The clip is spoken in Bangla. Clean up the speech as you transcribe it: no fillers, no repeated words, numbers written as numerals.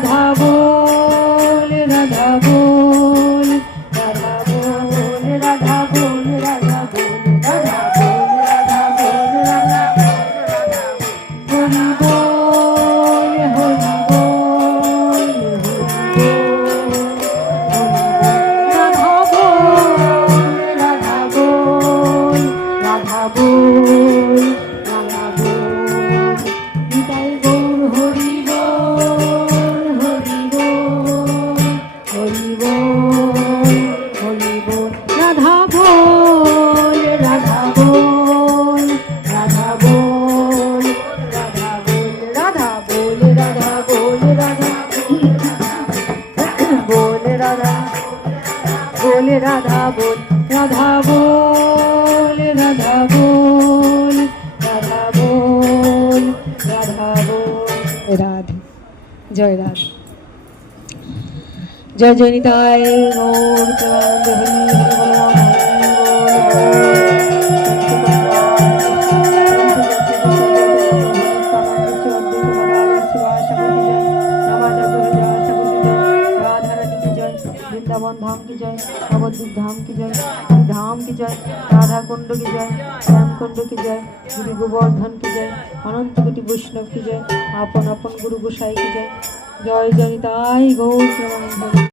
রাধা বল রাধা বল রাধা বল রাধা বল রাধা বল রাধা বল রাধা বল রাধা বল হরি বল হরি বল রাধা বল রাধা বল রাধা বল নিতাই গৌর হরি বল হরি বল হরি বল হরি বল রাধা বল রাধা বল রাধা বল রাধা বল রাধা বল রাধা বল রাধা বল রাধা বল রাধা বল রাধা বল রাধা বল রাধা বল রাধা বল রাধে জয় রাধে জয় জয় নিতাই গৌর প্রেমানন্দ वृंदावन धाम की जय नवद्वीप धाम की जय धाम की जय राधा कुंड की जय श्याम कुंड की जय गिरि गोवर्धन की जय अनंत कोटि वैष्णव की जय आपन आपन गुरु गोसाई की जय जय जय निताई गौर प्रेमानंद।